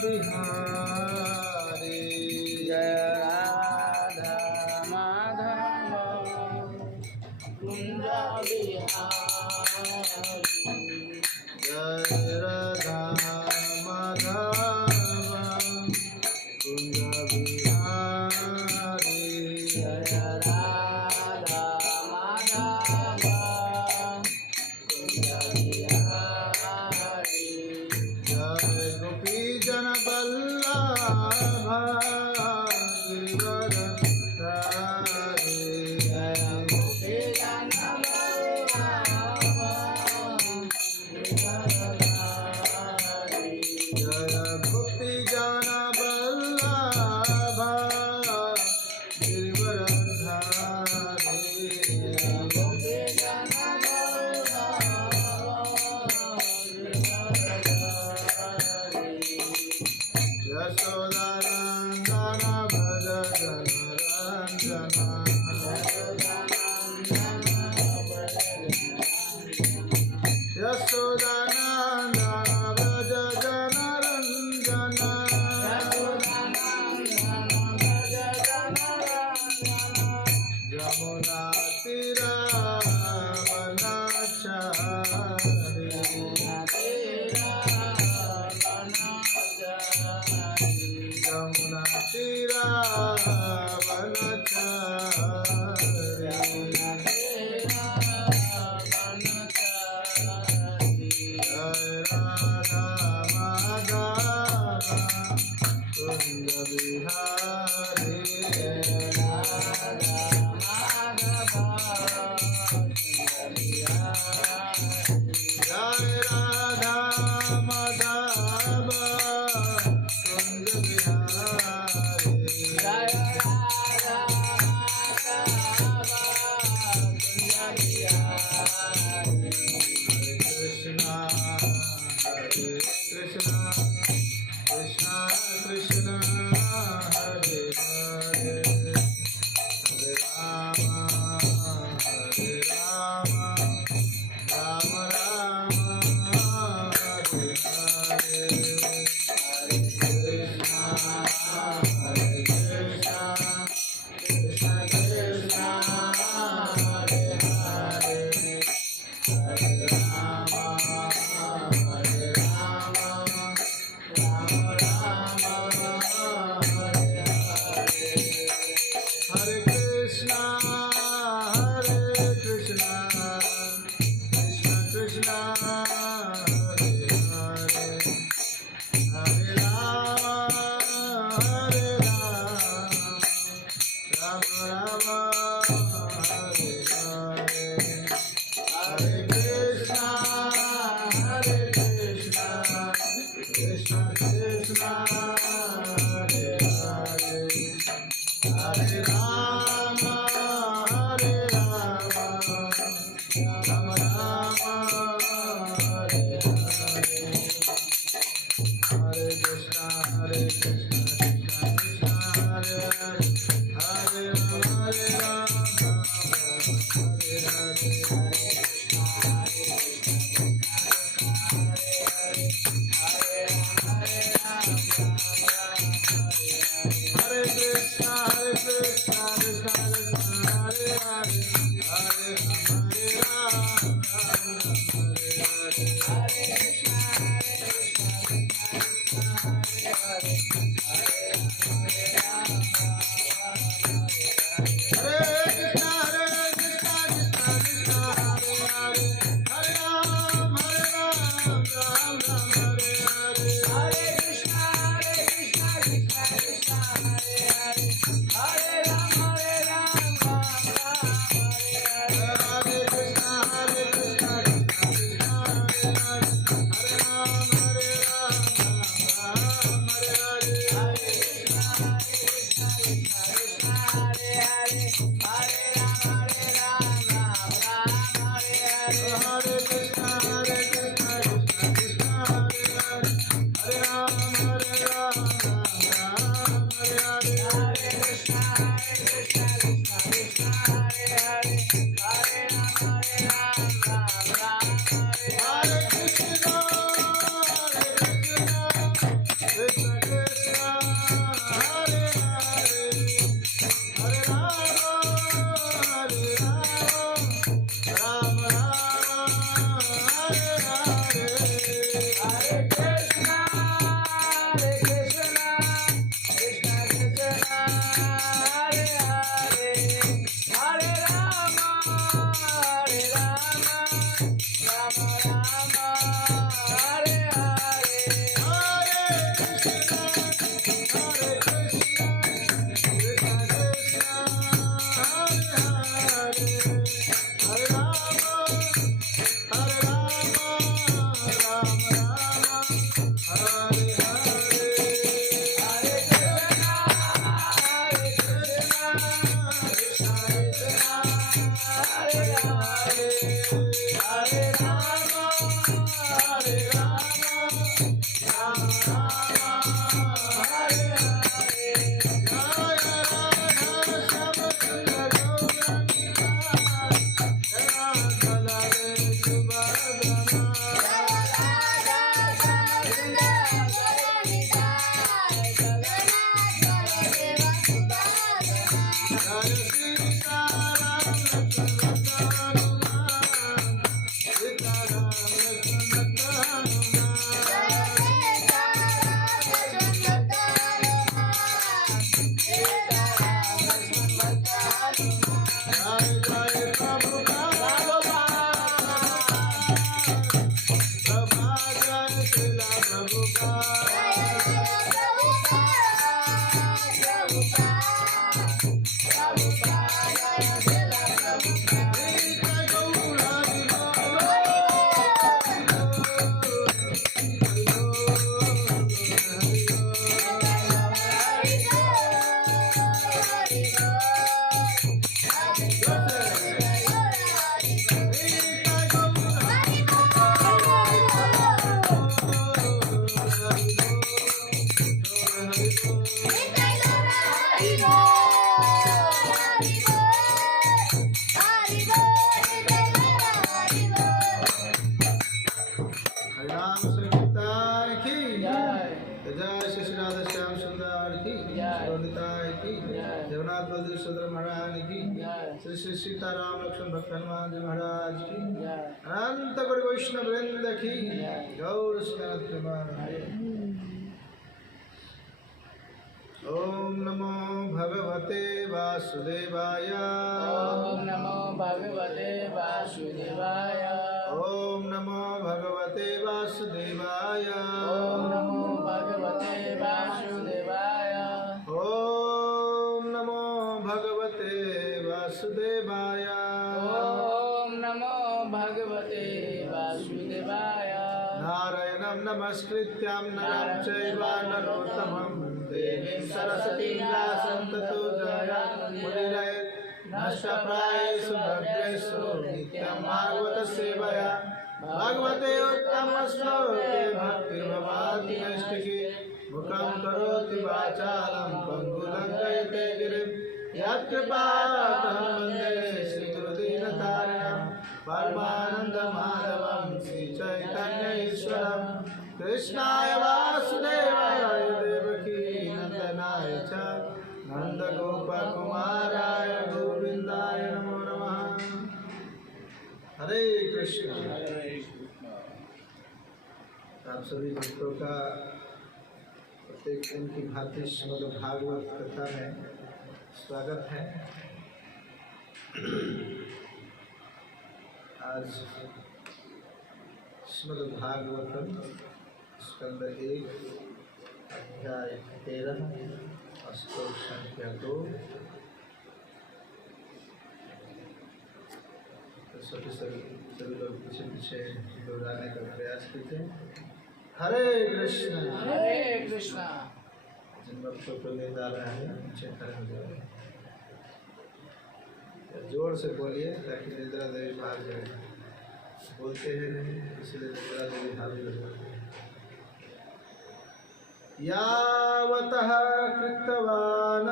बिहारी जय राधा माधव कुंज बिहारी जय राधा माधव कुंज बिहारी जय राधा माधव कुंज बिहारी जय गोपी जन वल्लभ गिरिवरधारी जय गोपी जन जय गोपी जन वल्लभ गिरिवरधारी यशोदानंदन भज जनरंजन यशोदानंदन भज जनरंजन यमुना तीरावनचारि यमुना तीरावनचारि जय राधा माधव कुंज बिहारी जय राधा माधव कुंज बिहारी हरे कृष्णा कृष्णा कृष्णा हरे हरे हरे राम राम राम हरे हरे हरे कृष्णा कृष्णा कृष्णा हरे हरे हरे राम राम राम हरे हरे हरे कृष्णा कृष्णा कृष्णा हरे हरे हरे राम राम राम हरे हरे हरे कृष्णा कृष्णा कृष्णा हरे हरे हरे राम राम राम हरे हरे हरे कृष्णा कृष्णा कृष्णा हरे हरे हरे राम हरे हरे हरे कृष्णा कृष्णा कृष्णा हरे हरे हरे राम हरे हरे हरे कृष्णा कृष्णा कृष्णा हरे हरे हरे राम राम राम हरे हरे हरे कृष्णा कृष्णा कृष्णा हरे हरे हरे राम राम राम हरे हरे हरे कृष्णा कृष्णा कृष्णा हरे हरे हरे राम राम राम हरे हरे जय श्री राधा श्याम सुंदर की निताय की जगन्नाथ बलदेव सुंदर महाराज की श्री श्री सीताराम लक्ष्मण भक्त हनुमान जी महाराज की अनंत कोटि वैष्णव वृंद की गौर श्री ओम नमो भगवते वासुदेवाय ओम नमो भगवते वासुदेवाय ओम नमो भगवते वासुदेवाय ओम नमो भगवते वासुदेवाय ओम नमो भगवते वासुदेवाय ओम नमो भगवते वासुदेवाय नारायणं नमस्कृत्यं नरं चैव नरोत्तमं देवीं सरस्वतीं व्यासं ततो जयमुदीरयेत् नष्टप्रायेषु भद्रेषु नित्यं भागवत सेवया भगवते उत्तमश्लोके भक्तिर्भवति नैष्टिकी मुखं करोति वाचालं पङ्गुलङ्घयते गिरिं यत्कृपातमहं वन्दे श्रीगुरुदीनतारिणं परमानन्दमाधवं श्रीचैतन्यईश्वरं कृष्णाय वासुदेवाय देवकी नन्दनाय च नन्दगोपकुमाराय गोविन्दाय नमो नमः। हरे कृष्ण। आप सभी भक्तों का प्रत्येक दिन की भांति श्रीमद् भागवत कथा में स्वागत है। आज श्रीमद् भागवतम स्कंद 1 अध्याय 13 श्लोक संख्या 2। सभी लोग पीछे पीछे दोहराने का प्रयास कीजिए। हरे कृष्ण। हरे कृष्ण। जिन भक्तों को नींद आ रहा है पीछे खड़े हो जाए, जोर से बोलिए ताकि निद्रा देवी भाग जाए। बोलते हैं नहीं इसलिए निद्रा देवी भाग जाए। यावतः कृतवान्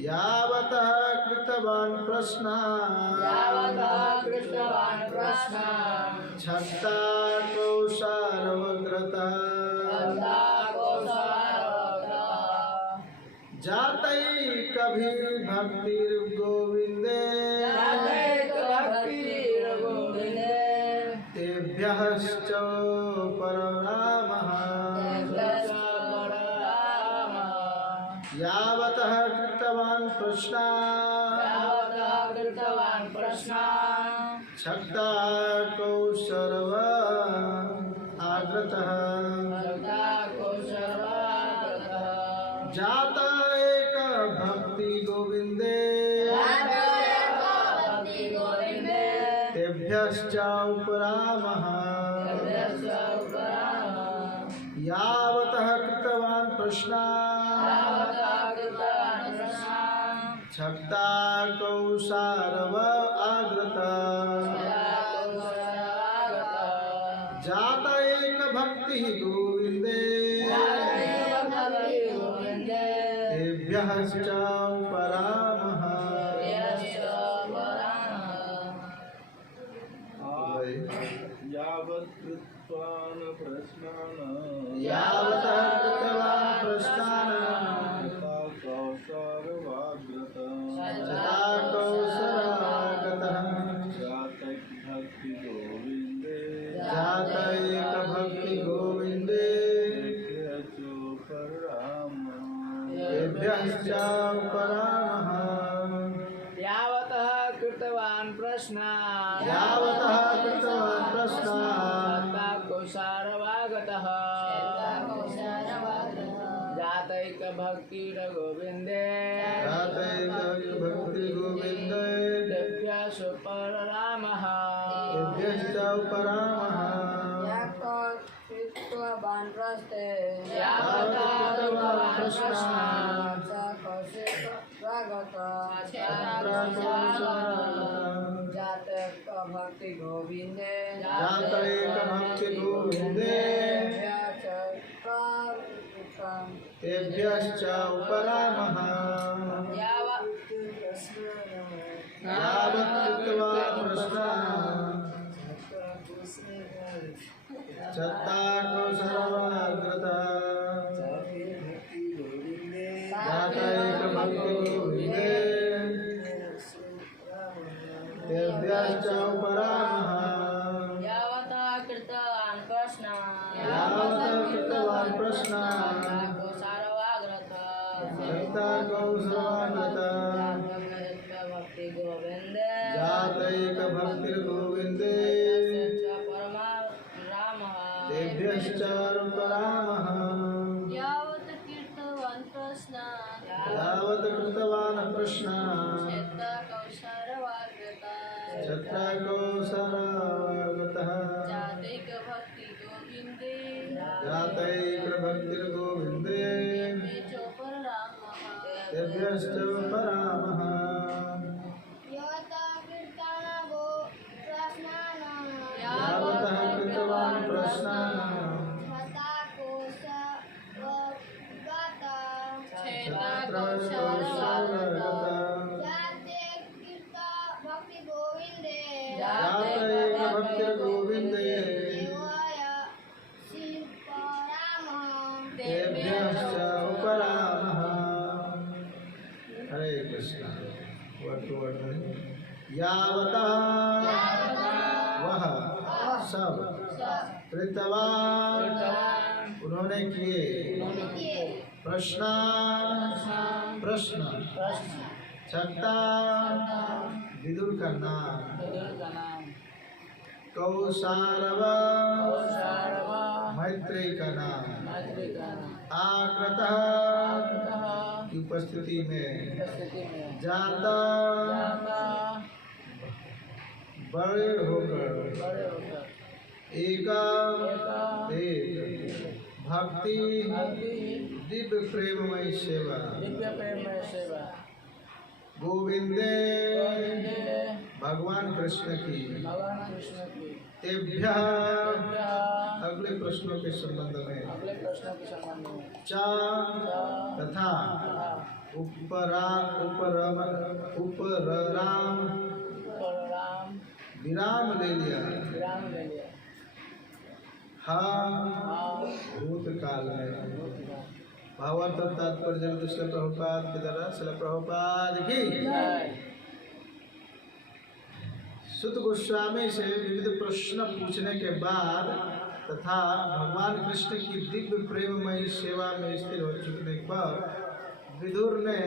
यावतः कृतवान् प्रश्न छत्ता कौशारवग्रतः जातैकभी भक्तिर्गोविन्दे तेभ्यश्च परनामः। यावतः कृतवान् प्रश्न छक्ता कौशरव आग्रतः जाता एक भक्ति गोविन्दे तेभ्यश्च उपरामः। यावतः कृतवान् प्रश्न छक्ता कौशारव आग्रतः जाता एक भक्ति गोविन्दे तेभ्यश्च उपरामः। यावतः कृतवान् प्रश्नान् तथा कौशरागतः जातैक भक्ति गोविन्दे तेभ्यश्च उपरामः। यावतः कृतवान् प्रश्न कौशारवागतः जातैक भक्ति गोविन्दे तेभ्यश्च पररामः। जातक भक्ति गोविन्दे तेभ्यश्च उपरामः। यावत् कृत्वा प्रश्नान् छत्ताकौसरवाग्रता जातैक भक्ति गोविन्दे तेभ्यश्च उपरामः यावता कृतवान् प्रश्न छत्ताकौसरवाग्रता भक्ति गोविन्दे जातैक भक्ति गोविन्दे तेभ्यश्च उपरामः यावत् कृतवान् प्रश्न छत्ताकौसरवाग्रतः जातैक भक्ति गोविन्दे जातैक भक्ति गोविन्दे तेभ्यश्च उपरामः यावतः कृतवान् प्रश्नान् जातैक भक्ति गोविन्दे तेभ्यश्च उपरामः। हरे कृष्ण। वर्ड टू वर्ड में यावतः वह सब कृतवान उन्होंने किए प्रश्न छत्ता विदुर का नाम कौसारव मैत्रेय का नाम आकृतः की उपस्थिति में जाता बड़े होकर एक भक्ति दिव्य प्रेममयी सेवा गोविंदे भगवान कृष्ण की तेभ्य अगले प्रश्नों के संबंध में चा तथा उपराम विराम ले लिया हाँ भूतकाल में भावार्थ तात्पर्य श्री प्रभुपाद के द्वारा श्री प्रभुपाद की सुत गोस्वामी से विविध प्रश्न पूछने के बाद तथा भगवान कृष्ण की दिव्य प्रेममयी सेवा में स्थिर हो चुकने पर विदुर ने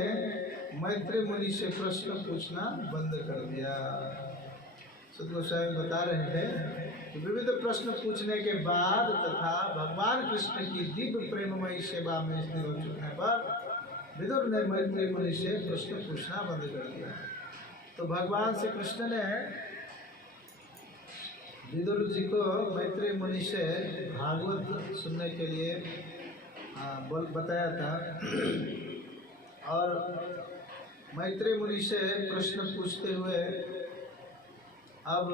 मैत्री मुनि से प्रश्न पूछना बंद कर दिया। सुत गोस्वामी बता रहे थे कि विविध प्रश्न पूछने के बाद तथा भगवान कृष्ण की दिव्य प्रेममयी सेवा में स्थिर हो चुकने पर विदुर ने मैत्री मुनि से प्रश्न पूछना बंद कर दिया। तो भगवान श्री कृष्ण ने विदुर जी को मैत्री मुनि से भागवत सुनने के लिए बताया था और मैत्री मुनि से प्रश्न पूछते हुए अब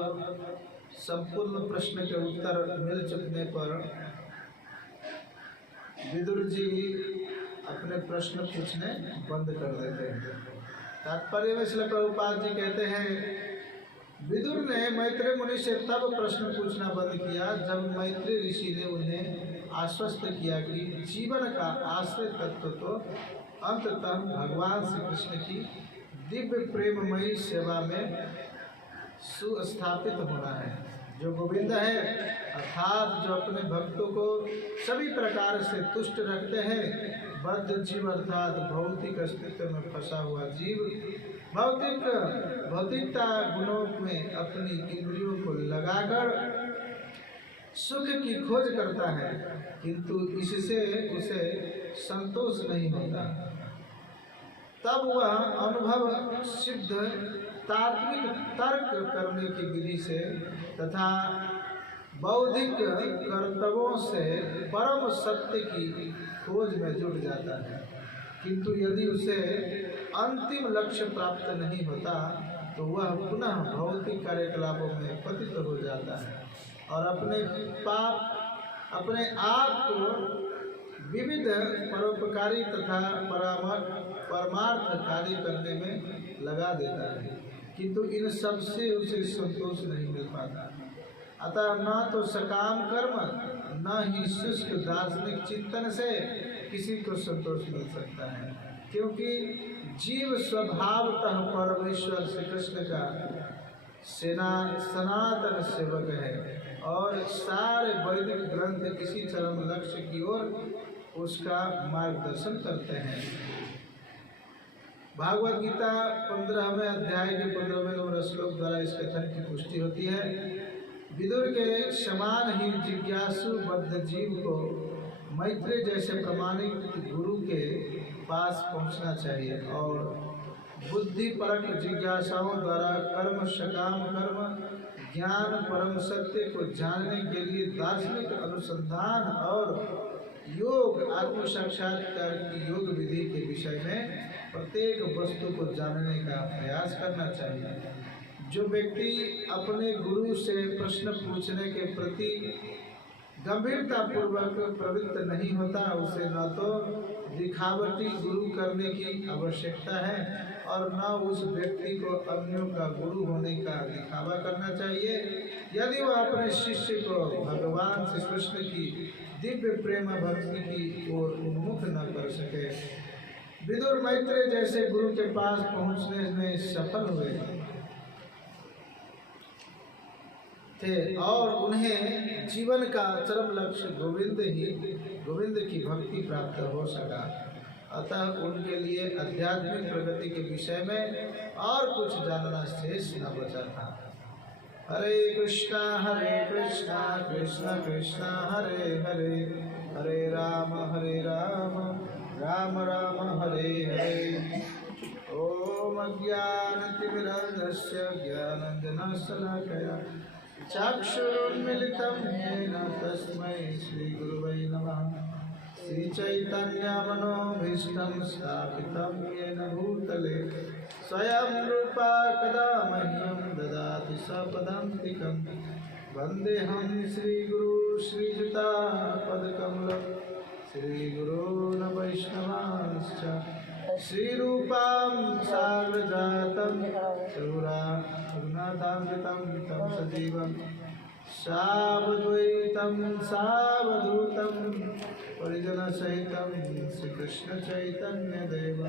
संपूर्ण प्रश्न के उत्तर मिल चुकने पर विदुर जी अपने प्रश्न पूछने बंद कर देते हैं। तात्पर्य में श्री प्रभुपाद जी कहते हैं विदुर ने मैत्री मुनि से तब प्रश्न पूछना बंद किया जब मैत्री ऋषि ने उन्हें आश्वस्त किया कि जीवन का आश्रय तत्व तो अंततः भगवान श्री कृष्ण की दिव्य प्रेममयी सेवा में सुस्थापित होना है। जो गोविंद है अर्थात जो अपने भक्तों को सभी प्रकार से तुष्ट रखते हैं, बद्ध जीव अर्थात भौतिक अस्तित्व में फंसा हुआ जीव भौतिकता गुणों में अपनी इंद्रियों को लगाकर सुख की खोज करता है, किंतु इससे उसे संतोष नहीं होता। तब वह अनुभव सिद्ध तात्विक तर्क करने की विधि से तथा बौद्धिक कर्तव्यों से परम सत्य की खोज में जुट जाता है, किंतु यदि उसे अंतिम लक्ष्य प्राप्त नहीं होता तो वह पुनः भौतिक कार्यकलापों में पतित हो जाता है और अपने आप को विविध परोपकारी तथा परमार्थ कार्य करने में लगा देता है, किंतु इन सब से उसे संतोष नहीं मिल पाता। अतः न तो सकाम कर्म न ही शुष्क दार्शनिक चिंतन से किसी को संतोष मिल सकता है, क्योंकि जीव स्वभावतः परमेश्वर श्री कृष्ण का सनातन सेवक है और सारे वैदिक ग्रंथ किसी चरम लक्ष्य की ओर उसका मार्गदर्शन करते हैं। भागवत गीता 15वें अध्याय के 15वें नंबर श्लोक द्वारा इस कथन की पुष्टि होती है। विदुर के समान ही जिज्ञासु बद्ध जीव को मैत्री जैसे प्रमाणित गुरु के पास पहुंचना चाहिए और बुद्धि परक जिज्ञासाओं द्वारा कर्म सकाम कर्म ज्ञान परम सत्य को जानने के लिए दार्शनिक अनुसंधान और योग आत्म साक्षात्कार की योग विधि के विषय में प्रत्येक वस्तु को जानने का प्रयास करना चाहिए। जो व्यक्ति अपने गुरु से प्रश्न पूछने के प्रति गंभीरता पूर्वक प्रवृत्त नहीं होता, उसे न तो दिखावटी गुरु करने की आवश्यकता है और न उस व्यक्ति को अन्यों का गुरु होने का दिखावा करना चाहिए। यदि वह अपने शिष्य को भगवान श्री कृष्ण की दिव्य प्रेम भक्ति की ओर उन्मुख न कर सके। विदुर मैत्रेय जैसे गुरु के पास पहुंचने में सफल हुए थे और उन्हें जीवन का चरम लक्ष्य गोविंद की भक्ति प्राप्त हो सका। अतः उनके लिए आध्यात्मिक प्रगति के विषय में और कुछ जानना शेष न बचा था। हरे कृष्णा कृष्ण कृष्ण हरे हरे, हरे राम राम राम हरे हरे। ओम अज्ञानतिमिरन्धस्य ज्ञानाञ्जनशलाकया चक्षुरुन्मीलितं येन तस्मै श्रीगुरुवे नमः। श्रीचैतन्यमनोभीष्टं स्थापितं येन भूतले स्वयं रूपा कदा मह्यं ददाति सपदान्तिकं। वन्देऽहं श्रीगुरु श्रीयुतापदकमलं श्रीगुरून् वैष्णवांश्च श्रीरूपां साग्रजातं शूरानाथामृतं तं सजीवं सावद्वैतं सावधूतं परिजनसहितं श्रीकृष्णचैतन्यदेव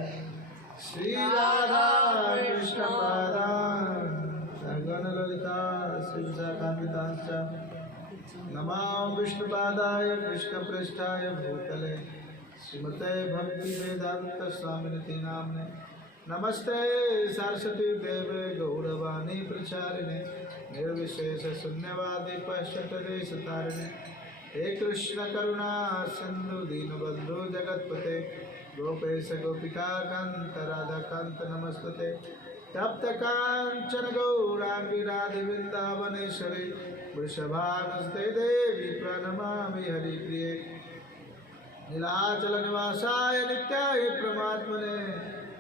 श्रीराधा कृष्णपादान् सगणललिता श्रीविशाखान्वितांश्च नमो विष्णुपादाय कृष्णप्रेष्ठाय भूतले श्रीमते भक्ति वेदांत स्वामिनिति नाम्ने। नमस्ते सरस्वती देवे गौरवाणी प्रचारिणे निर्विशेष शून्यवादी पश्चादेशतारिणे। हे कृष्ण करुणा सिंधु दीनबंधु जगतपते गोपेश गोपिका कांत राधा कांत नमस्ते। तप्त कांचन गौरांगी राधे वृंदावनेश्वरी वृषभानुसुते देवी प्रणमामि हरिप्रिये। नीलाचल निवासाय नित्याय प्रमात्मने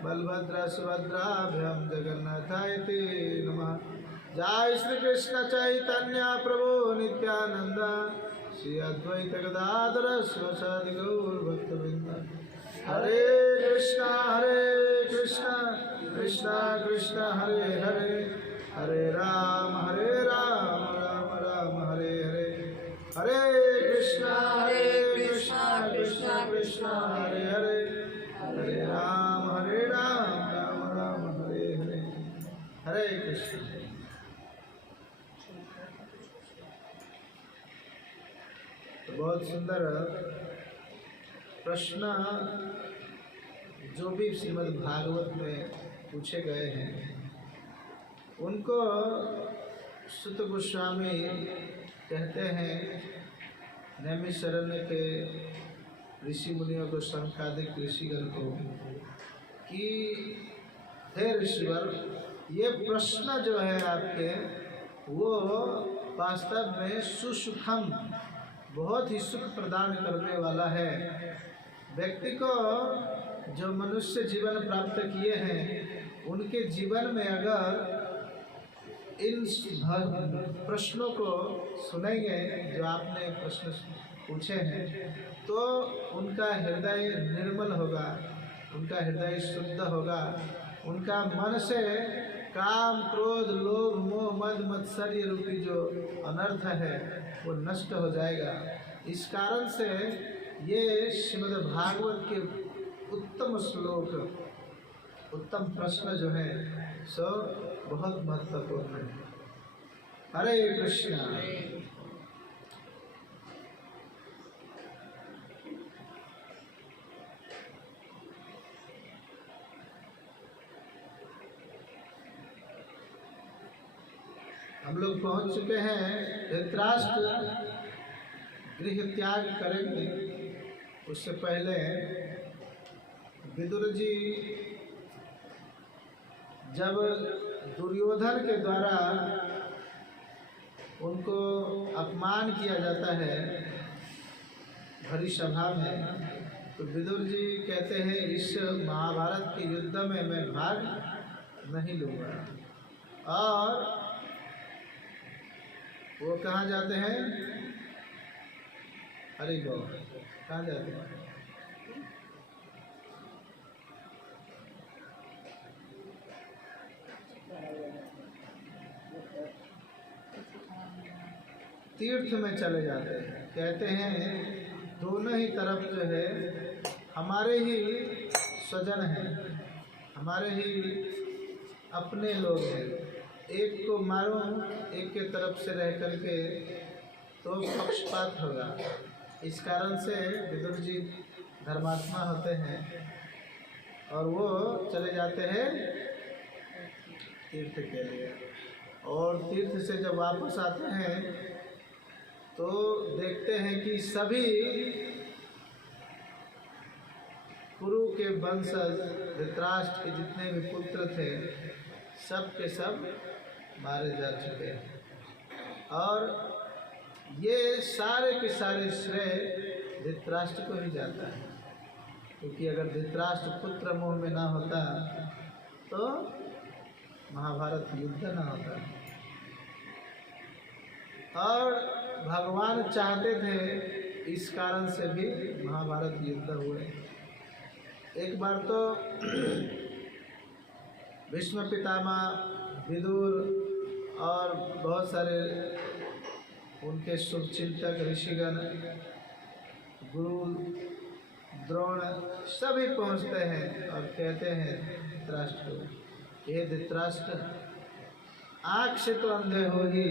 बलभद्र सुभद्राभ्यां जगन्नाथाय ते नमः। जय श्री कृष्ण चैतन्य प्रभु नित्यानंद श्री अद्वैत गदाधर शिवासादि गौर भक्तवृंद। हरे कृष्ण कृष्ण कृष्ण हरे हरे, हरे राम राम राम हरे हरे। हरे कृष्ण कृष्ण कृष्ण हरे हरे, हरे राम राम राम हरे हरे। हरे कृष्ण। तो बहुत सुंदर प्रश्न जो भी श्रीमद् भागवत में पूछे गए हैं उनको सुत गोस्वामी कहते हैं नैमिषारण्य के ऋषि मुनियों को, शंकादिक ऋषिगण को, कि हे ऋषिवर ये प्रश्न जो है आपके वो वास्तव में सुसुखम बहुत ही सुख प्रदान करने वाला है। व्यक्ति को जो मनुष्य जीवन प्राप्त किए हैं उनके जीवन में अगर इन प्रश्नों को सुनेंगे जो आपने प्रश्न पूछे हैं तो उनका हृदय निर्मल होगा, उनका हृदय शुद्ध होगा, उनका मन से काम क्रोध लोभ मोह मद मत्सर्य रूपी जो अनर्थ है वो नष्ट हो जाएगा। इस कारण से ये श्रीमद् भागवत के उत्तम श्लोक, उत्तम प्रश्न जो है सो बहुत महत्वपूर्ण है। हरे कृष्णा। हम लोग पहुंच चुके हैं धृतराष्ट्र गृह त्याग करेंगे। उससे पहले विदुर जी जब दुर्योधन के द्वारा उनको अपमान किया जाता है भरी सभा में, तो विदुर जी कहते हैं इस महाभारत के युद्ध में मैं भाग नहीं लूँगा। और वो कहाँ जाते हैं? हरि बोल, कहाँ जाते हैं? तीर्थ में चले जाते हैं। कहते हैं दोनों ही तरफ जो है हमारे ही स्वजन हैं, हमारे ही अपने लोग हैं। एक को मारो, एक के तरफ से रह करके तो पक्षपात होगा। इस कारण से विदुर जी धर्मात्मा होते हैं और वो चले जाते हैं तीर्थ के लिए। और तीर्थ से जब वापस आते हैं तो देखते हैं कि सभी कुरु के वंशज धृतराष्ट्र के जितने भी पुत्र थे सब के सब मारे जा चुके हैं। और ये सारे के सारे श्रेय धृतराष्ट्र को ही जाता है, क्योंकि अगर धृतराष्ट्र पुत्र मोह में ना होता तो महाभारत युद्ध ना होता। और भगवान चाहते थे, इस कारण से भी महाभारत युद्ध हुए। एक बार तो भीष्म पितामह, विदुर और बहुत सारे उनके शुभचिंतक ऋषिगण, गुरु द्रोण सभी पहुंचते हैं और कहते हैं धृतराष्ट्र को, हे धृतराष्ट्र, आँख से तो अंधे हो ही,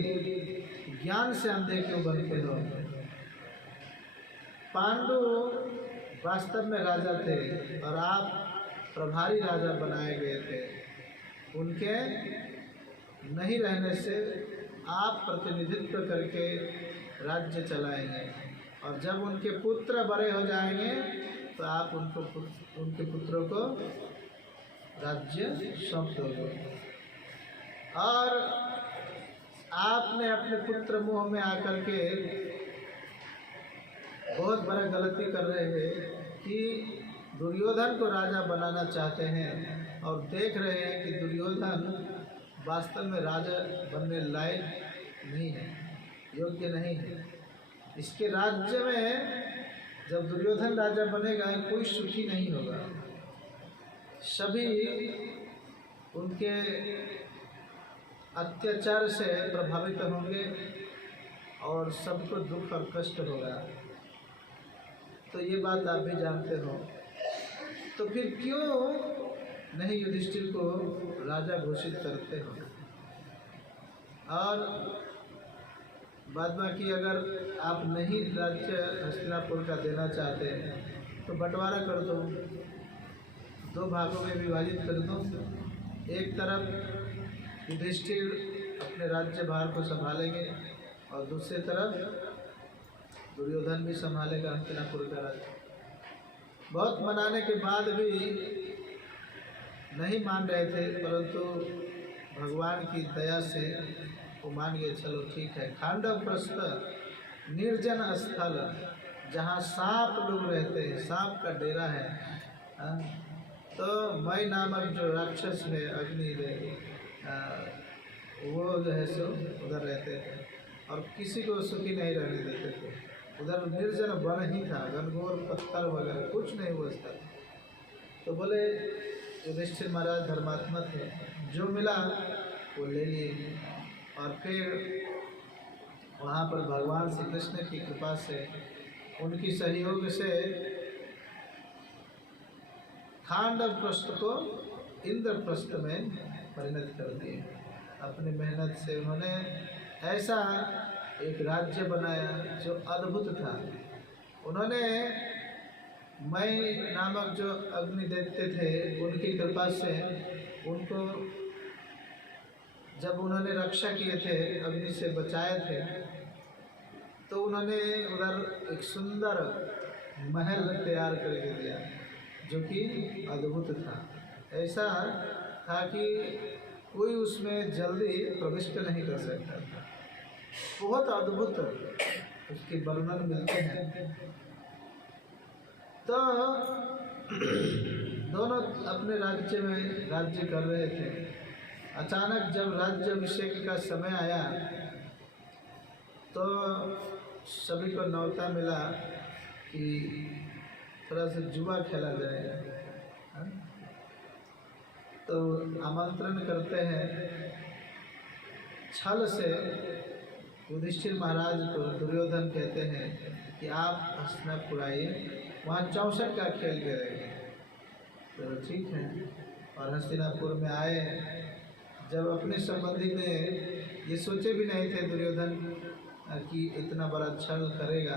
ज्ञान से अंधे क्यों बनते हो? पांडु वास्तव में राजा थे और आप प्रभारी राजा बनाए गए थे। उनके नहीं रहने से आप प्रतिनिधित्व करके राज्य चलाएंगे, और जब उनके पुत्र बड़े हो जाएंगे तो आप उनके पुत्रों को राज्य सौंप दोगे। और आपने अपने पुत्र मोह में आकर के बहुत बड़ा गलती कर रहे हैं कि दुर्योधन को राजा बनाना चाहते हैं, और देख रहे हैं कि दुर्योधन वास्तव में राजा बनने लायक नहीं है, योग्य नहीं है। इसके राज्य में जब दुर्योधन राजा बनेगा कोई सुखी नहीं होगा, सभी उनके अत्याचार से प्रभावित होंगे और सबको दुख और कष्ट होगा। तो ये बात आप भी जानते हो, तो फिर क्यों नहीं युधिष्ठिर को राजा घोषित करते हो? और बाद बाकी अगर आप नहीं राज्य हस्तिनापुर का देना चाहते हैं तो बंटवारा कर दो, 2 भागों में विभाजित कर दो। एक तरफ युधिष्ठिर अपने राज्य भार को संभालेंगे और दूसरी तरफ दुर्योधन भी संभालेगा हस्तिनापुर का राज्य। बहुत मनाने के बाद भी नहीं मान रहे थे, परंतु भगवान की दया से वो मान गए, चलो ठीक है। खांडव प्रस्थ निर्जन स्थल जहाँ सांप लोग रहते हैं, सांप का डेरा है, तो मई नामक जो राक्षस है अग्निदेव, वो जो है सो उधर रहते थे और किसी को सुखी नहीं रहने देते थे। उधर निर्जन वन ही था, घनघोर पत्थर वगैरह कुछ नहीं बचता। तो बोले युधिष्ठिर महाराज धर्मात्मा थे, जो मिला वो ले लिए। और फिर वहाँ पर भगवान श्री कृष्ण की कृपा से, उनकी सहयोग से खांडवप्रस्थ को इंद्रप्रस्थ में परिणत कर दिए। अपनी मेहनत से उन्होंने ऐसा एक राज्य बनाया जो अद्भुत था। उन्होंने मई नामक जो अग्नि दैत्य थे, उनकी कृपा से उनको, जब उन्होंने रक्षा किए थे, अग्नि से बचाए थे, तो उन्होंने उधर एक सुंदर महल तैयार करके दिया जो कि अद्भुत था। ऐसा था कि कोई उसमें जल्दी प्रविष्ट नहीं कर सकता था। बहुत अद्भुत उसके वर्णन मिलते हैं। तो दोनों अपने राज्य में राज्य कर रहे थे। अचानक जब राज्याभिषेक का समय आया तो सभी को न्योता मिला कि थोड़ा सा जुआ खेला जाए। तो आमंत्रण करते हैं। छल से युधिष्ठिर महाराज को दुर्योधन कहते हैं कि आप हस्तिनापुर पुराइए, वहाँ 64 का खेल करेंगे। तो ठीक है। और हस्तिनापुर में आए। जब अपने संबंधी ने, ये सोचे भी नहीं थे दुर्योधन कि इतना बड़ा छल करेगा,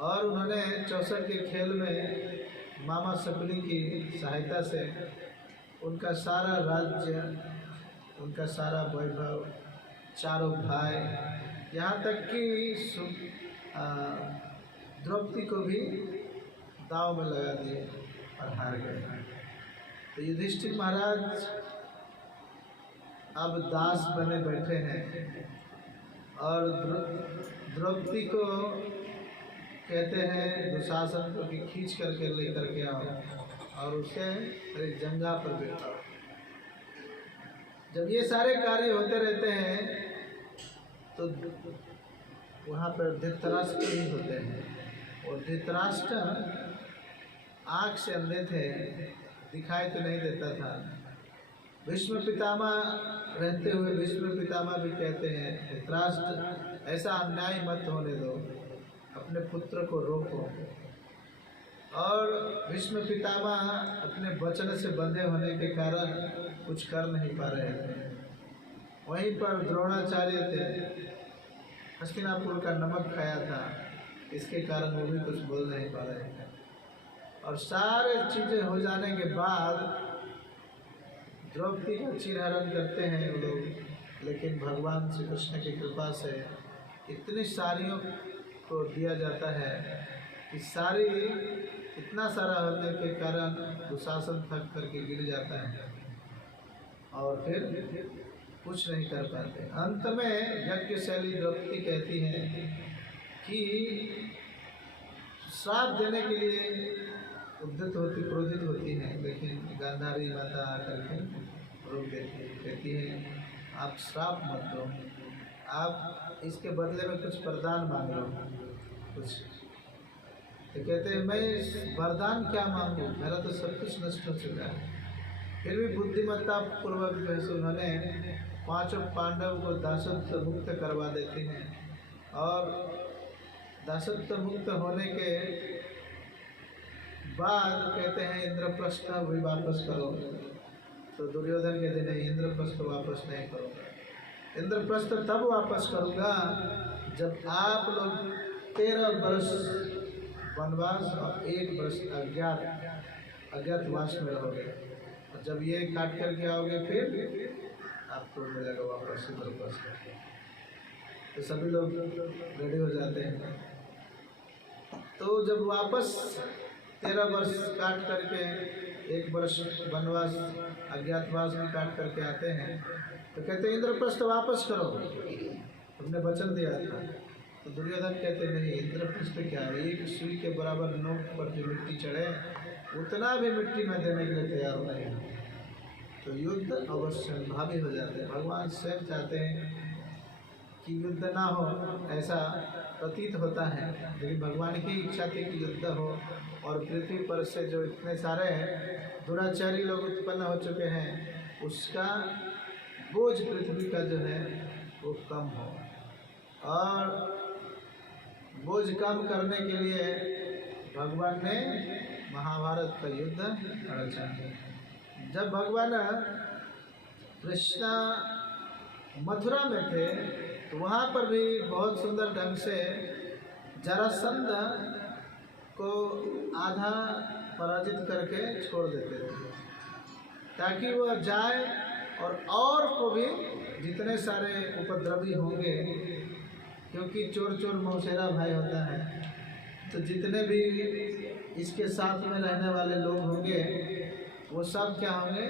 और उन्होंने 64 के खेल में मामा शकुनी की सहायता से उनका सारा राज्य, उनका सारा वैभव, चारों भाई, यहाँ तक कि द्रौपदी को भी दाव में लगा दिए और हार गए। तो युधिष्ठिर महाराज अब दास बने बैठे हैं और द्रौपदी को कहते हैं दुशासन को कि खींच करके लेकर के आओ और उसे एक जंगा पर बैठाओ। जब ये सारे कार्य होते रहते हैं तो वहाँ पर धृतराष्ट्र ही होते हैं। और धृतराष्ट्र आँख से अंधे थे, दिखाई तो नहीं देता था। भीष्म पितामह रहते हुए भीष्म पितामह भी कहते हैं धृतराष्ट्र ऐसा अन्याय मत होने दो, अपने पुत्र को रोको। और भीष्म पितामह अपने वचन से बंधे होने के कारण कुछ कर नहीं पा रहे थे। वहीं पर द्रोणाचार्य थे, हस्तिनापुर का नमक खाया था, इसके कारण वो भी कुछ बोल नहीं पा रहे थे। और सारे चीज़ें हो जाने के बाद द्रौपदी का चीरहरण करते हैं वो लोग, लेकिन भगवान श्री कृष्ण की कृपा से इतनी साड़ियों को दिया जाता है कि सारी इतना सारा होने के कारण दुशासन थक करके गिर जाता है और फिर कुछ नहीं कर पाते। अंत में यज्ञशैली द्रौपदी कहती है कि श्राप देने के लिए क्रोधित होती है, लेकिन गांधारी माता आकर के रोक देती है। कहती है आप श्राप मत दो, आप इसके बदले में कुछ वरदान मांग लो कुछ। तो कहते हैं मैं वरदान क्या मांगूं, मेरा तो सब कुछ नष्ट हो चुका है। फिर भी बुद्धिमत्ता पूर्वक जैसे उन्होंने पांचों पांडव को दासत्व मुक्त करवा देते हैं। और दासत्व मुक्त होने के बाद कहते हैं इंद्रप्रस्थ भी वापस करो। तो दुर्योधन कहते नहीं, इंद्रप्रस्थ वापस नहीं करूँगा। इंद्रप्रस्थ तब वापस करूँगा जब आप लोग 13 वर्ष वनवास और 1 वर्ष अज्ञातवास में रहोगे। और जब ये काट करके आओगे फिर आपको मिलेगा वापस इंद्रप्रस्थ। तो सभी लोग रेडी हो जाते हैं। तो जब वापस 13 वर्ष काट करके 1 वर्ष वनवास अज्ञातवास में काट करके आते हैं तो कहते हैं इंद्रप्रस्थ वापस करो, तुमने वचन दिया था। तो दुर्योधन कहते नहीं, इंद्रप्रस्थ क्या है, एक सुई के बराबर नोक पर जो मिट्टी चढ़े उतना भी मिट्टी में देने के लिए तैयार नहीं है। तो युद्ध अवश्य भावी हो जाते हैं। भगवान स्वयं चाहते हैं कि युद्ध ना हो ऐसा प्रतीत होता है, लेकिन भगवान की इच्छा थी कि युद्ध हो। और पृथ्वी पर से जो इतने सारे दुराचारी लोग उत्पन्न हो चुके हैं, उसका बोझ पृथ्वी का जो है वो कम हो। और बोझ कम करने के लिए भगवान ने महाभारत का युद्ध रचा। जब भगवान कृष्ण मथुरा में थे तो वहाँ पर भी बहुत सुंदर ढंग से जरासंध को आधा पराजित करके छोड़ देते थे, ताकि वह जाए और को भी जितने सारे उपद्रवी होंगे, क्योंकि चोर चोर मौसेरा भाई होता है, तो जितने भी इसके साथ में रहने वाले लोग होंगे वो सब क्या होंगे,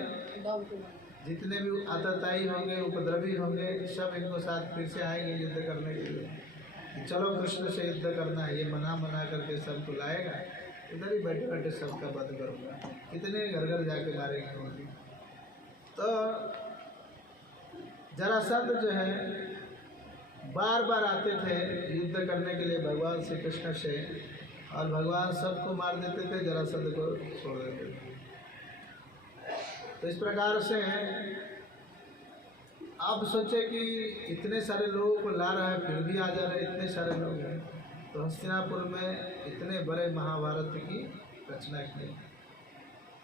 जितने भी आतताई होंगे, उपद्रवी होंगे, सब इनको साथ फिर से आएंगे युद्ध करने के लिए। चलो कृष्ण से युद्ध करना है, ये मना करके सबको लाएगा, इधर ही बैठे बैठे सबका वध करूँगा, कितने घर घर जाके मारेंगे होंगे। तो जरासंध जो है बार बार आते थे युद्ध करने के लिए भगवान श्री कृष्ण से, और भगवान सबको मार देते थे, जरासंध को छोड़ देते थे। तो इस प्रकार से आप सोचे कि इतने सारे लोगों को ला रहा है, फिर भी आ जा रहे इतने सारे लोग हैं। तो हस्तिनापुर में इतने बड़े महाभारत की रचना की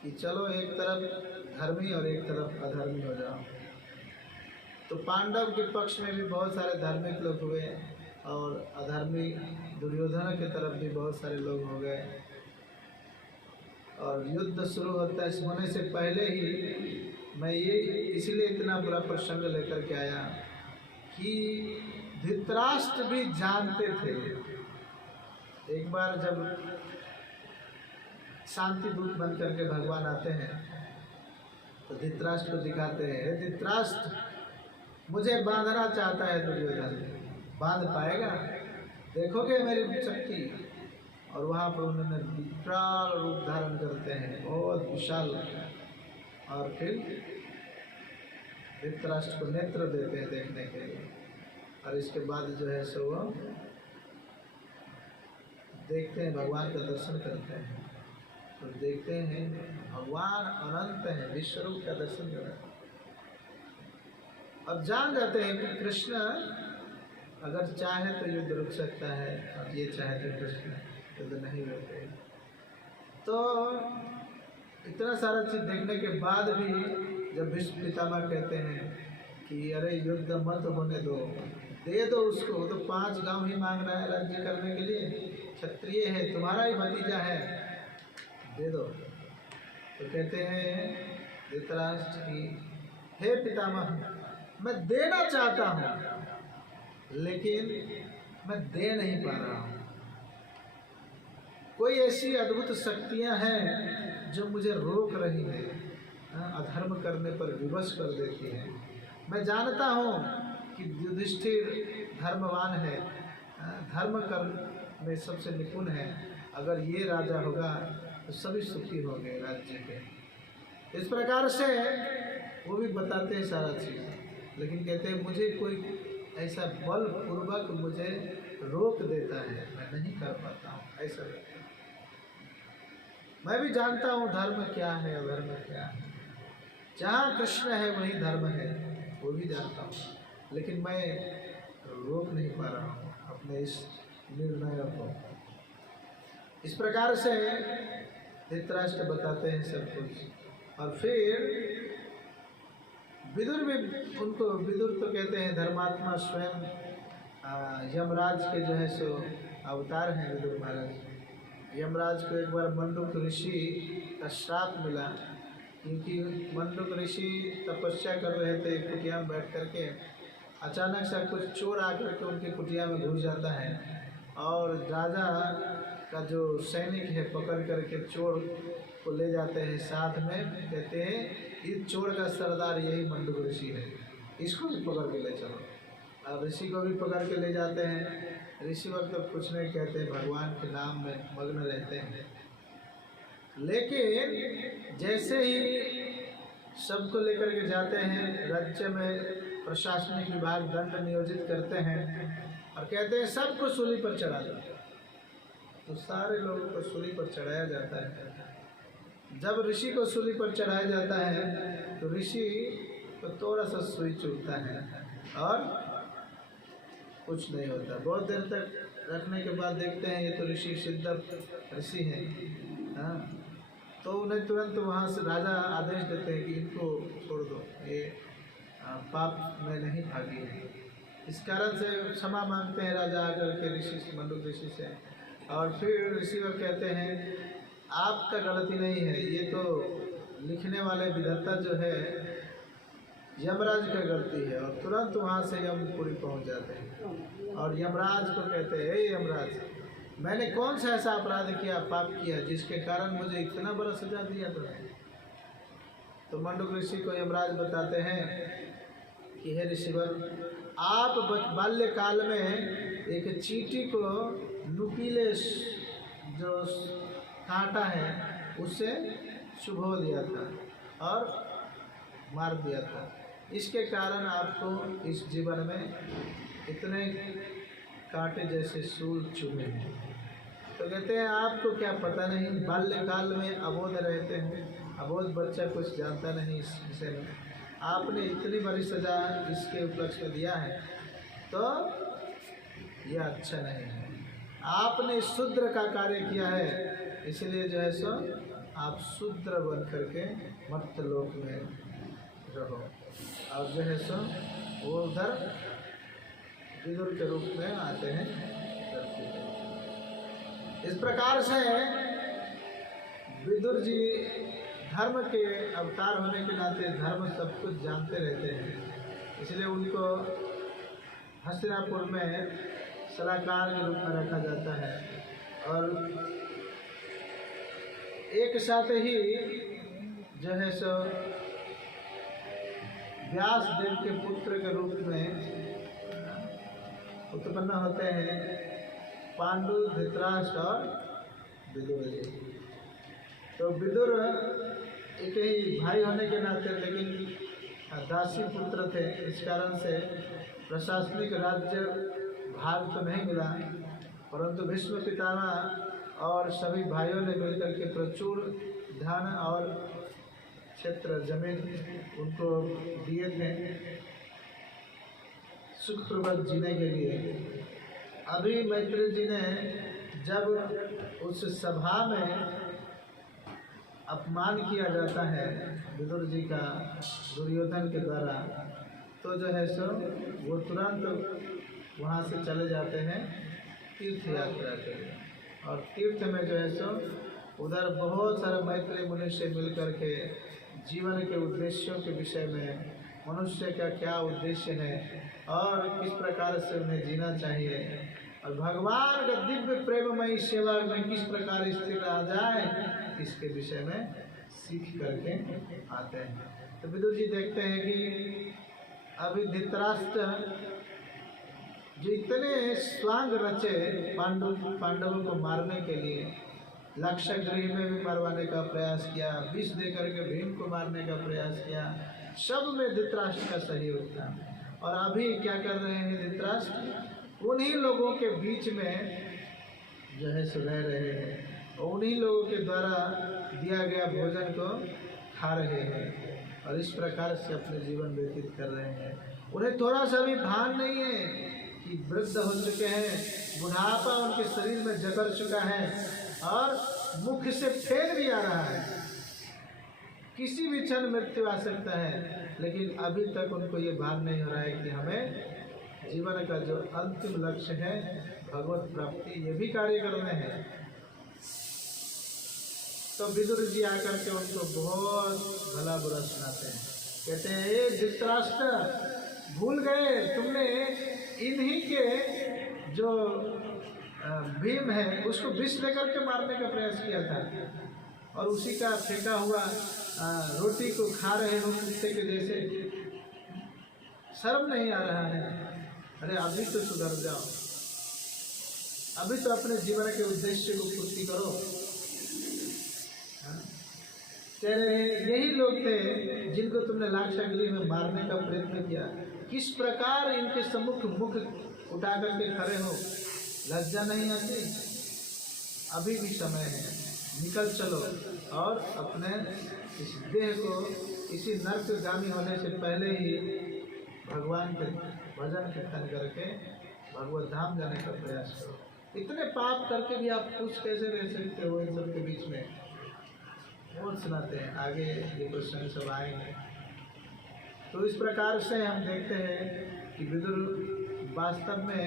कि चलो एक तरफ धर्मी और एक तरफ अधर्मी हो जाओ। तो पांडव के पक्ष में भी बहुत सारे धार्मिक लोग हुए और अधर्मी दुर्योधन की तरफ भी बहुत सारे लोग हो गए। और युद्ध शुरू होने से पहले ही मैं ये इसलिए इतना बुरा प्रसंग लेकर के आया कि धृतराष्ट्र भी जानते थे। एक बार जब शांति दूत बन करके भगवान आते हैं तो धृतराष्ट्र को दिखाते हैं, धृतराष्ट्र मुझे बांधना चाहता है दुर्योधन, बांध पाएगा, देखोगे मेरी शक्ति। और वहाँ पर उन्होंने विकराल रूप धारण करते हैं, बहुत विशाल, और फिर धृतराष्ट्र को नेत्र देते हैं देखने के लिए। और इसके बाद जो है सो वो देखते हैं, भगवान का दर्शन करते हैं, तो देखते हैं भगवान अनंत है, विश्व रूप का दर्शन करते हैं। और जान जाते हैं कि कृष्ण अगर चाहे तो युद्ध रुक सकता है, और ये चाहे तो कृष्ण युद्ध नहीं रुके। तो इतना सारा चीज़ देखने के बाद भी जब भीष्म पितामह कहते हैं कि अरे युद्ध मत होने दो, दे दो उसको, वो तो 5 गांव ही मांग रहा है राज्य करने के लिए, क्षत्रिय है, तुम्हारा ही भतीजा है, दे दो। तो कहते हैं धृतराष्ट्र की, हे पितामह, मैं देना चाहता हूँ लेकिन मैं दे नहीं पा रहा हूँ। कोई ऐसी अद्भुत शक्तियाँ हैं जो मुझे रोक रही हैं, अधर्म करने पर विवश कर देती हैं। मैं जानता हूँ कि युधिष्ठिर धर्मवान है, धर्म कर्म में सबसे निपुण है, अगर ये राजा होगा तो सभी सुखी होंगे राज्य के। इस प्रकार से वो भी बताते हैं सारा चीज़, लेकिन कहते हैं मुझे कोई ऐसा बल पूर्वक मुझे रोक देता है, मैं नहीं कर पाता हूँ, ऐसा लगता है। मैं भी जानता हूँ धर्म क्या है, अधर्म क्या है, जहाँ कृष्ण है वही धर्म है, वो भी जानता हूँ, लेकिन मैं रोक नहीं पा रहा हूँ अपने इस निर्णय को। इस प्रकार से धृतराष्ट्र बताते हैं सब कुछ। और फिर विदुर भी उनको, विदुर तो कहते हैं धर्मात्मा स्वयं यमराज के जो है सो अवतार हैं विदुर महाराज। यमराज को एक बार मंडूक ऋषि का श्राप मिला, क्योंकि मंडूक ऋषि तपस्या कर रहे थे कुटिया में बैठ करके, अचानक से कुछ चोर आकर के उनकी कुटिया में घुस जाता है और राजा का जो सैनिक है पकड़ करके चोर को ले जाते हैं साथ में, कहते हैं इस चोर का सरदार यही मंडूक ऋषि है, इसको भी पकड़ के ले चलो। अब ऋषि को भी पकड़ के ले जाते हैं। ऋषि वक्त तो कुछ नहीं कहते, भगवान के नाम में मग्न रहते हैं। लेकिन जैसे ही सबको लेकर के जाते हैं, राज्य में प्रशासनिक विभाग दंड नियोजित करते हैं और कहते हैं सबको सूली पर चढ़ा दो, तो सारे लोगों को सूली पर चढ़ाया जाता है। जब ऋषि को सूली पर चढ़ाया जाता है तो ऋषि को थोड़ा सा सुई चुभता है और कुछ नहीं होता। बहुत देर तक रखने के बाद देखते हैं ये तो ऋषि सिद्ध ऋषि हैं, हाँ, तो उन्हें तुरंत वहाँ से राजा आदेश देते हैं कि इनको छोड़ दो, ये पाप में नहीं भागी है। इस कारण से क्षमा मांगते हैं राजा आकर के ऋषि से, मंडूक ऋषि से, और फिर ऋषि लोग कहते हैं आपका गलती नहीं है, ये तो लिखने वाले विधाता जो है यमराज का गलती है। और तुरंत वहाँ से यमपुरी पहुँच जाते हैं और यमराज को कहते हैं हे यमराज, मैंने कौन सा ऐसा अपराध किया, पाप किया जिसके कारण मुझे इतना बड़ा सजा दिया तुमने। तो मंडूक ऋषि को यमराज बताते हैं कि हे ऋषिवर, आप बाल्यकाल में एक चींटी को नुकीले जो कांटा है उससे चुभो दिया था और मार दिया था, इसके कारण आपको इस जीवन में इतने कांटे जैसे सूल चुभे हैं। तो कहते हैं आपको क्या पता नहीं, बाल्यकाल में अबोध रहते हैं, अबोध बच्चा कुछ जानता नहीं इस विषय में, आपने इतनी बड़ी सजा इसके उपलक्ष्य में दिया है तो यह अच्छा नहीं है। आपने शूद्र का कार्य किया है, इसलिए जो है सो आप शूद्र बन करके मर्त्य लोक में रहो। और जो है सो वो उधर विदुर के रूप में आते हैं धरती पे। इस प्रकार से विदुर जी धर्म के अवतार होने के नाते धर्म सब कुछ जानते रहते हैं, इसलिए उनको हस्तिनापुर में सलाहकार के रूप में रखा जाता है। और एक साथ ही जो है सो व्यास देव के पुत्र के रूप में उत्पन्न होते हैं पांडु, धृतराष्ट्र और विदुर जी। तो विदुर एक ही भाई होने के नाते लेकिन दासी पुत्र थे, इस कारण से प्रशासनिक राज्य भाग तो नहीं मिला, परंतु भीष्म पितामह और सभी भाइयों ने मिलकर के प्रचुर धन और क्षेत्र जमीन उनको दिए थे सुखपूर्वक जीने के लिए। अभी मैत्री जी ने जब उस सभा में अपमान किया जाता है विदुर जी का दुर्योधन के द्वारा, तो जो है सो वो तुरंत वहाँ से चले जाते हैं तीर्थ यात्रा के लिए। और तीर्थ में जो है सो उधर बहुत सारे मैत्री मुनि से मिल कर के जीवन के उद्देश्यों के विषय में, मनुष्य का क्या उद्देश्य है और किस प्रकार से उन्हें जीना चाहिए और भगवान का दिव्य प्रेममयी सेवा में किस प्रकार स्थिर रहा जाए, इसके विषय में सीख करके आते हैं। तो विदुर जी देखते हैं कि अभी धृतराष्ट्र जो इतने स्वांग रचे पांडवों को मारने के लिए, लक्ष्य गृह में भी मरवाने का प्रयास किया, विष दे करके भीम को मारने का प्रयास किया, सब में धृतराष्ट्र का सहयोग था। और अभी क्या कर रहे हैं धृतराष्ट्र, उन्हीं लोगों के बीच में जो है सो रह रहे हैं और उन्हीं लोगों के द्वारा दिया गया भोजन को खा रहे हैं और इस प्रकार से अपने जीवन व्यतीत कर रहे हैं। उन्हें थोड़ा सा भी भान नहीं है कि वृद्ध हो चुके हैं, बुढ़ापा उनके शरीर में जकड़ चुका है और मुख से फेंक भी आ रहा है, किसी भी क्षण मृत्यु आ सकता है, लेकिन अभी तक उनको ये भान नहीं हो रहा है कि हमें जीवन का जो अंतिम लक्ष्य है भगवत प्राप्ति, ये भी कार्य करने हैं। तो विदुर जी आकर के उनको बहुत भला बुरा सुनाते हैं, कहते हैं ये धृतराष्ट्र भूल गए तुमने इन्हीं के जो भीम है उसको विष लेकर के मारने का प्रयास किया था और उसी का फेंका हुआ रोटी को खा रहे हो कुत्ते के जैसे, शर्म नहीं आ रहा है? अरे अभी तो सुधर जाओ, अभी तो अपने जीवन के उद्देश्य को पूर्ति करो। कह रहे हैं यही लोग थे जिनको तुमने लाक्षागृह में मारने का प्रयत्न किया, किस प्रकार इनके सम्मुख मुख उठा करके खड़े हो, लज्जा नहीं आती? अभी भी समय है, निकल चलो और अपने इस देह को इसी नर्कगामी होने से पहले ही भगवान के भजन कीर्तन करके भगवत धाम जाने का प्रयास करो। इतने पाप करके भी आप खुश कैसे रह सकते हो इन सब के बीच में? और सुनाते हैं आगे, ये प्रश्न सब आएंगे। तो इस प्रकार से हम देखते हैं कि विदुर वास्तव में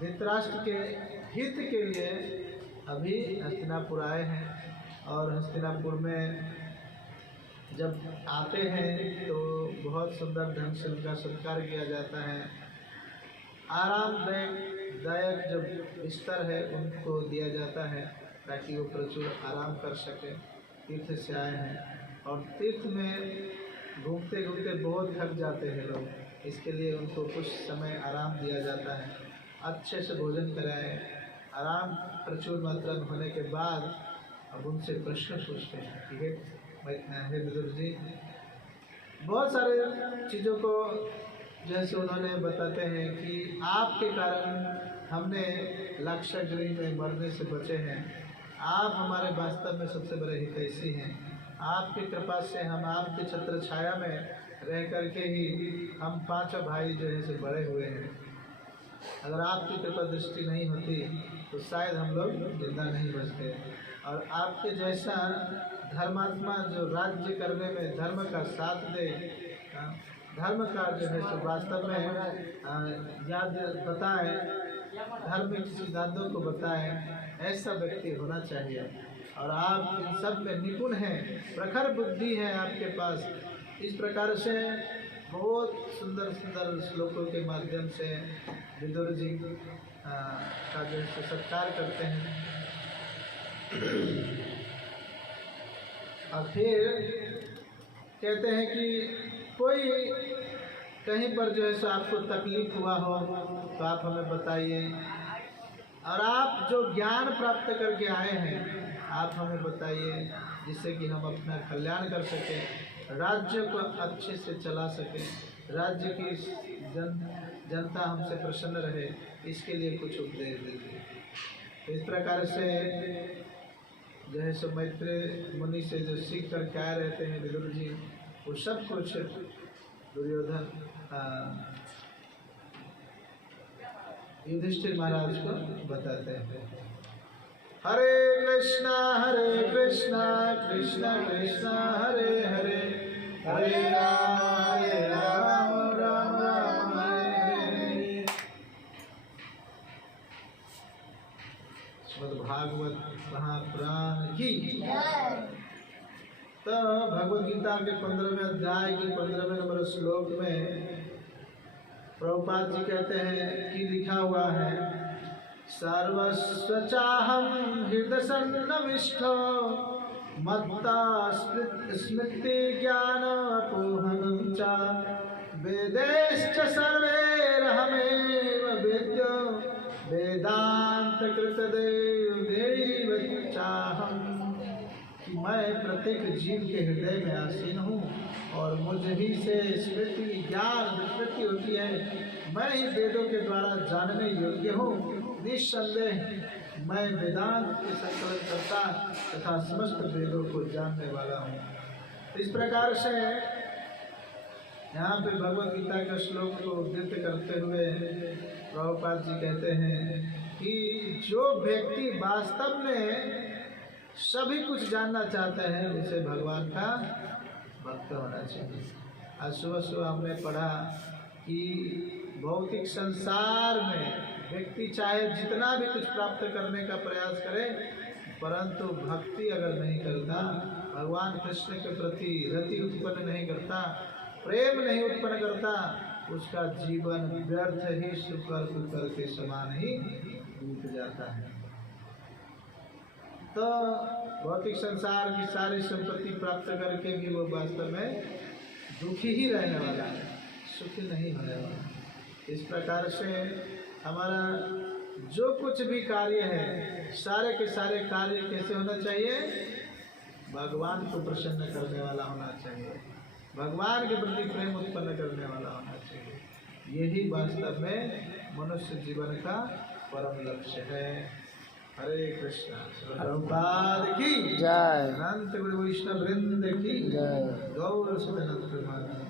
धृतराष्ट्र के हित के लिए अभी हस्तिनापुर आए हैं। और हस्तिनापुर में जब आते हैं तो बहुत सुंदर ढंग से उनका सत्कार किया जाता है। आरामदायक जो बिस्तर है उनको दिया जाता है ताकि वो प्रचुर आराम कर सके। तीर्थ से आए हैं और तीर्थ में घूमते घूमते बहुत थक जाते हैं लोग, इसके लिए उनको कुछ समय आराम दिया जाता है। अच्छे से भोजन कराएं, आराम प्रचुर मात्रा में होने के बाद अब उनसे प्रश्न पूछते हैं कि हे विदुर जी, बहुत सारे चीज़ों को जैसे उन्होंने बताते हैं कि आपके कारण हमने लाक्षागृह में मरने से बचे हैं। आप हमारे वास्तव में सबसे बड़े हितैषी हैं। आपकी कृपा से हम आपके छत्र छाया में रह करके ही हम पांचों भाई जो है से बड़े हुए हैं। अगर आपकी कृपा दृष्टि नहीं होती तो शायद हम लोग जिंदा नहीं बचते। और आपके जैसा धर्मात्मा जो राज्य करने में धर्म का साथ दे, धर्म का जो है सो वास्तव में याद बताए, धार्मिक सिद्धांतों को बताए, ऐसा व्यक्ति होना चाहिए। और आप इन सब में निपुण हैं, प्रखर बुद्धि है आपके पास। इस प्रकार से बहुत सुंदर सुंदर श्लोकों के माध्यम से विदुर जी का जो है सत्कार करते हैं। और फिर कहते हैं कि कोई कहीं पर जो है सो आपको तकलीफ हुआ हो तो आप हमें बताइए, और आप जो ज्ञान प्राप्त करके आए हैं आप हमें बताइए, जिससे कि हम अपना कल्याण कर सकें, राज्य को अच्छे से चला सकें, राज्य की जनता हमसे प्रसन्न रहे, इसके लिए कुछ उपदेश दीजिए। इस प्रकार से जो है सो मैत्रेय मुनि से जो सीख कर क्या रहते हैं विदुर जी, वो सब कुछ दुर्योधन युधिष्ठिर महाराज को बताते हैं। हरे कृष्णा कृष्णा कृष्णा हरे हरे, हरे राम राम राम हरे हरे। श्रीमद्भागवत महापुराण की। तो भगवद गीता के 15वें अध्याय के 15वें नंबर श्लोक में प्रभुपाद जी कहते हैं कि लिखा हुआ है, सर्वस्व चाहम हृदय सन्निविष्टो मत्ता स्मृति ज्ञान अपोहनं च वेदैश्च सर्वैरहमेव वेद्यो वेदांत कृत देव चाहम। मैं प्रत्येक जीव के हृदय में आसीन हूँ और मुझ ही से स्मृति ज्ञान उत्पत्ति होती है। मैं ही वेदों के द्वारा जानने योग्य हूँ। निस्संदेह मैं वेदांत के संकलन करता तथा समस्त वेदों को जानने वाला हूँ। इस प्रकार से यहाँ पे भगवद गीता का श्लोक को उद्धृत करते हुए प्रभुपाद जी कहते हैं कि जो व्यक्ति वास्तव में सभी कुछ जानना चाहते हैं उसे भगवान का भक्त होना चाहिए। आज सुबह सुबह हमने पढ़ा कि भौतिक संसार में व्यक्ति चाहे जितना भी कुछ प्राप्त करने का प्रयास करे, परंतु भक्ति अगर नहीं करता, भगवान कृष्ण के प्रति रति उत्पन्न नहीं करता, प्रेम नहीं उत्पन्न करता, उसका जीवन व्यर्थ ही शुक्र कुकर के समान ही बीत जाता है। तो भौतिक संसार की सारी संपत्ति प्राप्त करके भी वो वास्तव में दुखी ही रहने वाला है, सुखी नहीं होने वाला। इस प्रकार से हमारा जो कुछ भी कार्य है, सारे के सारे कार्य कैसे होना चाहिए? भगवान को प्रसन्न करने वाला होना चाहिए। भगवान के प्रति प्रेम उत्पन्न करने वाला होना चाहिए। यही वास्तव में मनुष्य जीवन का परम लक्ष्य है। हरे कृष्णा। प्रभुपाद की जय। अनंत गुरु वैष्णव वृंद की जय। गौर सुधन